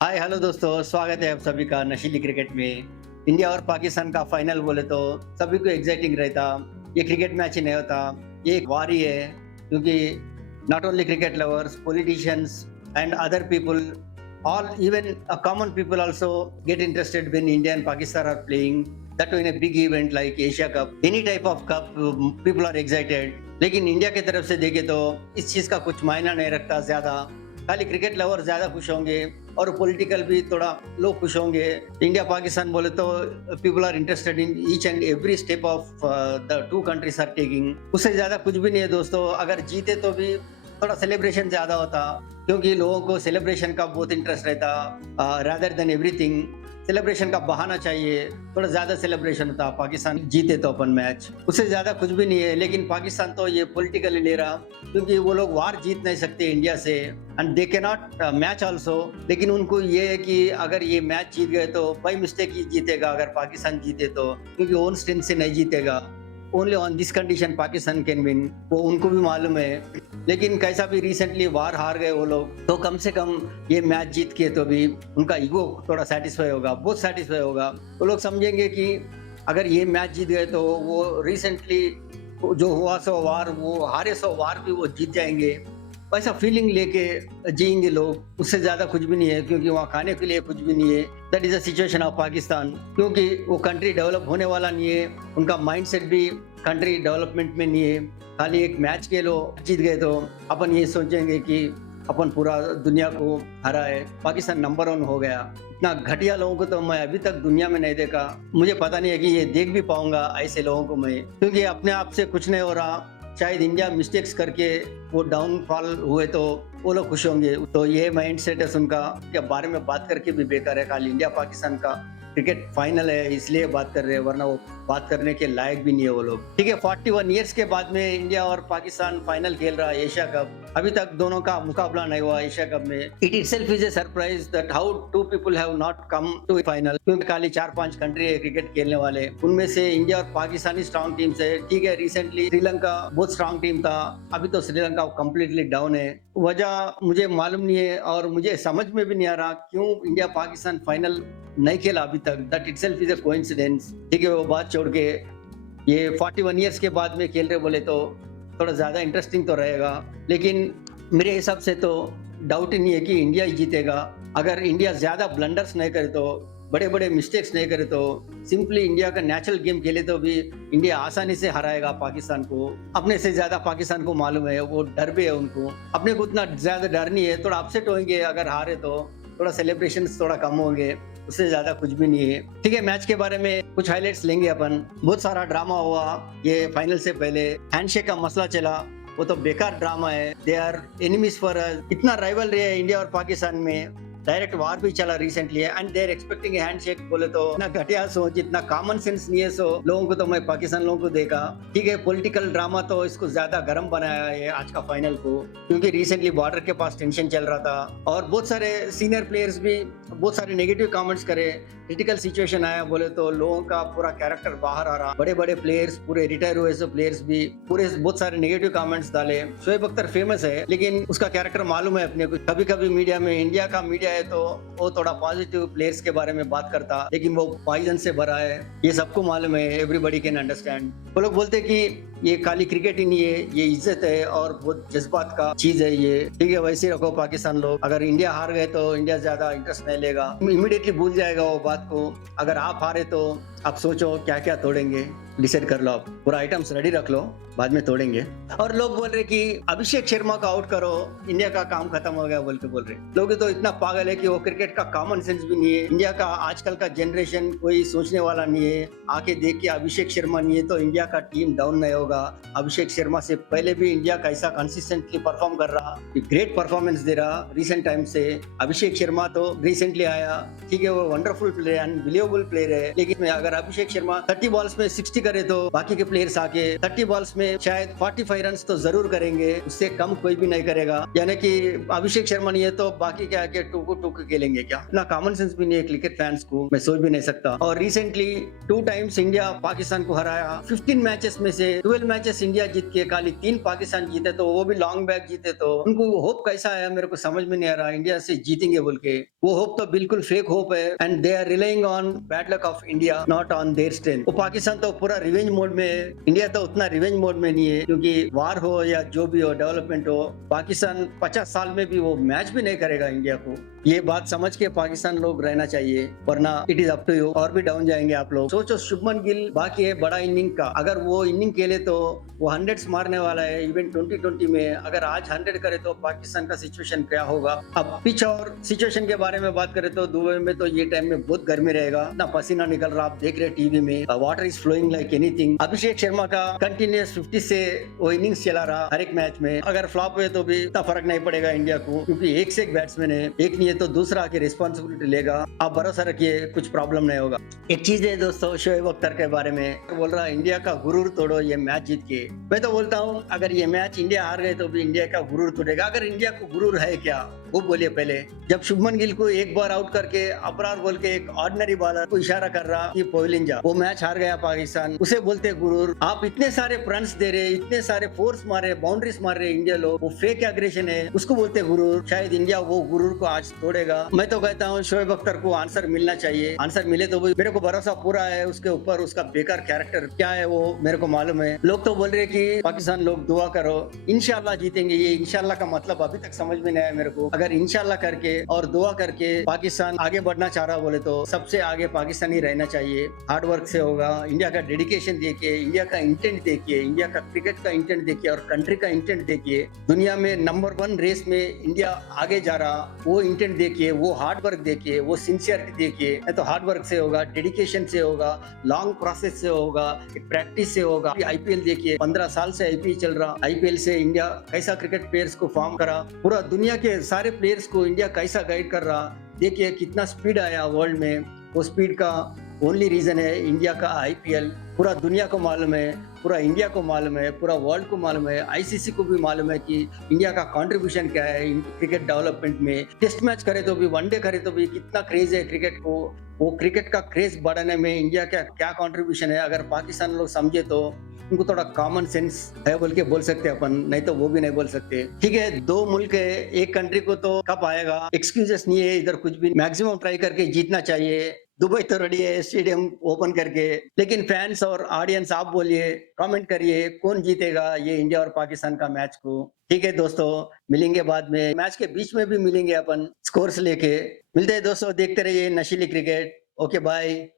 Hi hello दोस्तों, स्वागत है आप सभी का नशीली क्रिकेट में। इंडिया और पाकिस्तान का फाइनल बोले तो सभी को एक्साइटिंग रहता। ये क्रिकेट मैच ही नहीं होता, ये एक वार ही है। क्योंकि not only cricket lovers, politicians and other people, all even common people also get interested when India and Pakistan are playing, that too in a big event like Asia Cup, any type of cup, people are excited। लेकिन India की तरफ से देखे तो इस चीज का कुछ मायना नहीं रखता ज्यादा। खाली क्रिकेट लवर ज्यादा खुश होंगे और पॉलिटिकल भी थोड़ा लोग खुश होंगे। इंडिया पाकिस्तान बोले तो people are interested in each and every step of the two countries are taking. उससे ज्यादा कुछ भी नहीं है दोस्तों। अगर जीते तो भी थोड़ा सेलिब्रेशन ज्यादा होता, क्योंकि लोगों को सेलिब्रेशन का बहुत इंटरेस्ट रहता। रादर देन एवरीथिंग सेलिब्रेशन का बहाना चाहिए, थोड़ा ज्यादा सेलिब्रेशन होता। पाकिस्तान जीते तो अपन मैच, उससे ज्यादा कुछ भी नहीं है। लेकिन पाकिस्तान तो ये पॉलिटिकली ले रहा, क्योंकि वो लोग वार जीत नहीं सकते इंडिया से and they can not match also. लेकिन उनको ये है कि अगर ये मैच जीत गए तो बाई मिस्टेक ही जीतेगा अगर पाकिस्तान जीते तो, क्योंकि ओन स्ट्रेंथ से नहीं जीतेगा। Only on this condition Pakistan can win, वो उनको भी मालूम है। लेकिन कैसा भी रिसेंटली वार हार गए वो लोग, तो कम से कम ये मैच जीत के तो भी उनका ईगो थोड़ा सेटिस्फाई होगा, बहुत सेटिस्फाई होगा। वो लोग समझेंगे कि अगर ये मैच जीत गए तो वो रिसेंटली जो हुआ सो वार, वो हारे सो वार भी वो जीत जाएंगे। वैसा फीलिंग लेके जिएंगे लोग, उससे ज्यादा कुछ भी नहीं है। क्योंकि वहाँ खाने के लिए कुछ भी नहीं है। That is the situation of Pakistan. क्योंकि वो कंट्री डेवलप होने वाला नहीं है, उनका माइंडसेट भी कंट्री डेवलपमेंट में नहीं है। खाली एक मैच के लो जीत गए तो अपन ये सोचेंगे कि अपन पूरा दुनिया को हराए, पाकिस्तान नंबर 1 हो गया। इतना घटिया लोगों को तो मैं अभी तक दुनिया में नहीं देखा। मुझे पता नहीं है कि ये देख भी पाऊंगा ऐसे लोगों को मैं, क्योंकि अपने आप से कुछ नहीं हो रहा। शायद इंडिया मिस्टेक्स करके वो डाउनफॉल हुए तो वो लोग खुश होंगे। तो ये माइंड सेट है उनका, के बारे में बात करके भी बेकार है। खाली इंडिया पाकिस्तान का क्रिकेट फाइनल है इसलिए बात कर रहे हैं, वरना वो बात करने के लायक भी नहीं है वो लोग। ठीक है, 41 ईयर्स के बाद में इंडिया और पाकिस्तान फाइनल खेल रहा है एशिया कप। अभी तक दोनों का मुकाबला नहीं हुआ एशिया कप में। It itself is a surprise that how two people have not come to final. क्योंकि खाली 4-5 कंट्री है क्रिकेट खेलने वाले, उनमें से इंडिया और पाकिस्तान ही स्ट्रॉन्ग टीम्स है। ठीक है, रिसेंटली श्रीलंका बहुत स्ट्रॉन्ग टीम था, अभी तो श्रीलंका कंप्लीटली डाउन है। वजह मुझे मालूम नहीं है और मुझे समझ में भी नहीं आ रहा क्यों इंडिया पाकिस्तान फाइनल नहीं खेला अभी तक। That itself is a coincidence. ठीक है, वो बात छोड़ के ये 41 ईयर्स के बाद में खेल रहे बोले तो थोड़ा ज्यादा इंटरेस्टिंग तो रहेगा। लेकिन मेरे हिसाब से तो डाउट ही नहीं है कि इंडिया ही जीतेगा। अगर इंडिया ज्यादा ब्लंडर्स नहीं करे तो, बड़े बड़े मिस्टेक्स नहीं करे तो, सिंपली इंडिया का नेचुरल गेम खेले तो भी इंडिया आसानी से हराएगा पाकिस्तान को। अपने से ज्यादा पाकिस्तान को मालूम है, वो डर भी है उनको। अपने को उतना ज्यादा डर नहीं है। थोड़ा अपसेट होंगे अगर हारे तो, थोड़ा सेलिब्रेशन थोड़ा कम होंगे, उससे ज्यादा कुछ भी नहीं है। ठीक है, मैच के बारे में कुछ हाइलाइट्स लेंगे अपन। बहुत सारा ड्रामा हुआ ये फाइनल से पहले। हैंडशेक का मसला चला, वो तो बेकार ड्रामा है। They are enemies for us. इतना राइवल है इंडिया और पाकिस्तान में, डायरेक्ट वार भी चला recently and they are expecting a handshake. बोले तो इतना घटिया सोच, इतना कॉमन सेंस नहीं है। सो लोगों को तो मैं पाकिस्तान लोगों को देखा। ठीक है, पॉलिटिकल ड्रामा तो इसको ज्यादा गर्म बनाया है आज का फाइनल को, क्योंकि रिसेंटली बॉर्डर के पास टेंशन चल रहा था और बहुत सारे सीनियर प्लेयर्स भी बहुत सारे नेगेटिव कमेंट्स करे। क्रिटिकल सिचुएशन आया बोले तो लोगों का पूरा कैरेक्टर बाहर आ रहा। बड़े बड़े प्लेयर्स, पूरे रिटायर हुए सब प्लेयर्स भी पूरे बहुत सारे नेगेटिव कमेंट्स डाले। शोएब अख्तर फेमस है, लेकिन उसका कैरेक्टर मालूम है अपने को। कभी कभी मीडिया में, इंडिया का मीडिया है तो वो थोड़ा पॉजिटिव प्लेयर्स के बारे में बात करता, लेकिन वो पॉइजन से भरा है, ये सबको मालूम है। Everybody can understand. वो लोग बोलते कि ये खाली क्रिकेट ही नहीं है, ये इज्जत है और बहुत जज्बात का चीज है ये। ठीक है, वैसे ही रखो पाकिस्तान लोग। अगर इंडिया हार गए तो इंडिया ज्यादा इंटरेस्ट नहीं लेगा, इमीडिएटली भूल जाएगा वो बात को। अगर आप हारे तो आप सोचो क्या क्या तोड़ेंगे, डिसाइड कर लो। आप पूरा आइटम्स रेडी रख लो, बाद में तोड़ेंगे। और लोग बोल रहे कि अभिषेक शर्मा को आउट करो, इंडिया का काम खत्म हो गया बोल के बोल रहे। लोग तो इतना पागल है कि वो क्रिकेट का कॉमन सेंस भी नहीं है। इंडिया का आजकल का जनरेशन कोई सोचने वाला नहीं है। आके देख के अभिषेक शर्मा नहीं है तो इंडिया का टीम डाउन नहीं होगा। अभिषेक शर्मा से पहले भी इंडिया कैसा कंसिस्टेंटली परफॉर्म कर रहा, ग्रेट परफॉर्मेंस दे रहा रिसेंट टाइम से। अभिषेक शर्मा तो रिसेंटली आया, ठीक है, वो वंडरफुल प्लेयर, अनबिलीवेबल प्लेयर है। लेकिन अगर अभिषेक शर्मा 30 बॉल्स में 60 करे तो बाकी के प्लेयर्स आके 30 बॉल्स में शायद 45 रन तो जरूर करेंगे, उससे कम कोई भी नहीं करेगा। यानी कि अभिषेक शर्मा नहीं है तो बाकी क्या के टूक खेलेंगे क्या? इतना कॉमन सेंस भी नहीं है क्रिकेट फैंस को, मैं सोच भी नहीं सकता। और रिसेंटली 2 टाइम्स इंडिया पाकिस्तान को हराया। 15 मैचेस में से 12 12 मैचेस इंडिया जीत के खाली 3 पाकिस्तान जीते, तो वो भी लॉन्ग बैक जीते, तो उनको होप कैसा आया मेरे को समझ में नहीं आ रहा इंडिया से जीतेंगे बोल के। वो होप तो बिल्कुल फेक होप है and they are relying on bad luck of India not on their strength. वो पाकिस्तान तो पूरा रिवेंज मोड में है, इंडिया तो उतना रिवेंज मोड में नहीं है, क्योंकि वार हो या जो भी हो डेवलपमेंट हो, पाकिस्तान 50 साल में भी वो मैच भी नहीं करेगा इंडिया को। ये बात समझ के पाकिस्तान लोग रहना चाहिए, वरना it is up to you, और भी डाउन जाएंगे आप लोग। सोचो शुभमन गिल बाकी है बड़ा इनिंग का, अगर वो इनिंग खेले तो वो 100 मारने वाला है इवन 2020 में। अगर आज 100 करे तो पाकिस्तान का सिचुएशन क्या होगा। अब पिच और सिचुएशन के बारे में बात करें तो दुबई में तो ये टाइम में बहुत गर्मी रहेगा, इतना पसीना निकल रहा, आप देख रहे टीवी में, water is flowing like anything. Abhishek Sharma का कंटिन्यूस 50 से वो इनिंग्स चला रहा हर एक मैच में, अगर फ्लॉप हुए तो भी इतना फर्क नहीं पड़ेगा इंडिया को, क्योंकि एक से एक बैट्समैन है, एक नहीं है तो दूसरा आके रिस्पॉन्सिबिलिटी लेगा। आप भरोसा रखिए कुछ प्रॉब्लम नहीं होगा। एक चीज है दोस्तों शोएब अख्तर के बारे में, बोल रहा इंडिया का गुरूर तोड़ो ये मैच जीत के। मैं तो बोलता हूँ अगर ये मैच इंडिया हार गए तो भी इंडिया का गुरूर तोड़ेगा। अगर इंडिया को गुरूर है क्या वो बोलिए पहले। जब शुभमन गिल को एक बार आउट करके अबरार बोल के एक ऑर्डिनरी बॉलर को इशारा कर रहा कि पोइलिन जा, वो मैच हार गया पाकिस्तान, उसे बोलते गुरूर। आप इतने सारे रन्स दे रहे, इतने सारे फोर्स मारे, बाउंड्रीज मार रहे इंडिया लोग, वो फेक एग्रेशन है, उसको बोलते गुरूर। शायद इंडिया वो गुरूर को आज तोड़ेगा। मैं तो कहता हूँ शोएब अख्तर को आंसर मिलना चाहिए, आंसर मिले तो भी मेरे को भरोसा पूरा है उसके ऊपर। उसका बेकार कैरेक्टर क्या है वो मेरे को मालूम है। लोग तो बोल रहे कि पाकिस्तान लोग दुआ करो, इंशाल्लाह जीतेंगे। ये इंशाल्लाह का मतलब अभी तक समझ में नहीं आया मेरे को। अगर इंशाल्लाह करके और दुआ करके पाकिस्तान आगे बढ़ना चाह रहा बोले तो सबसे आगे पाकिस्तान ही रहना चाहिए। हार्ड वर्क से होगा, इंडिया का डेडिकेशन देखिए, इंडिया का इंटेंट देखिए, इंडिया का क्रिकेट का इंटेंट देखिए और कंट्री का इंटेंट देखिए। दुनिया में नंबर 1 रेस में इंडिया आगे जा रहा, वो इंटेंट देखिए, वो हार्ड वर्क देखिए, वो सिंसियरिटी देखिए। तो हार्ड वर्क से होगा, डेडिकेशन से होगा, लॉन्ग प्रोसेस से होगा, प्रैक्टिस से होगा। आईपीएल देखिए, 15 साल से आईपीएल चल रहा, आईपीएल से इंडिया कैसा क्रिकेट प्लेयर्स को फॉर्म करा, पूरा दुनिया के सारे प्लेयर्स को इंडिया कैसा गाइड कर रहा। देखिए कितना स्पीड आया वर्ल्ड में, वो स्पीड का ओनली रीजन है इंडिया का आईपीएल। पूरा दुनिया को मालूम है, पूरा इंडिया को मालूम है, पूरा वर्ल्ड को मालूम है, आईसीसी को भी मालूम है कि इंडिया का कंट्रीब्यूशन क्या है क्रिकेट डेवलपमेंट में। टेस्ट मैच करे तो भी, वनडे करे तो भी कितना क्रेज है क्रिकेट को। वो क्रिकेट का क्रेज बढ़ाने में इंडिया का क्या कंट्रीब्यूशन है, अगर पाकिस्तान लोग समझे तो उनको थोड़ा कॉमन सेंस है बोल के बोल सकते हैं अपन, नहीं तो वो भी नहीं बोल सकते। ठीक है, 2 मुल्क है, एक कंट्री को तो कप आएगा, एक्सक्यूजेस नहीं है इधर कुछ भी। मैक्सिमम ट्राई करके जीतना चाहिए। दुबई तो रेडी है स्टेडियम ओपन करके, लेकिन फैंस और ऑडियंस आप बोलिए, कमेंट करिए कौन जीतेगा ये इंडिया और पाकिस्तान का मैच को। ठीक है दोस्तों, मिलेंगे बाद में, मैच के बीच में भी मिलेंगे अपन स्कोर्स लेके। मिलते हैं दोस्तों, देखते रहिए नशीली क्रिकेट। Okay bye.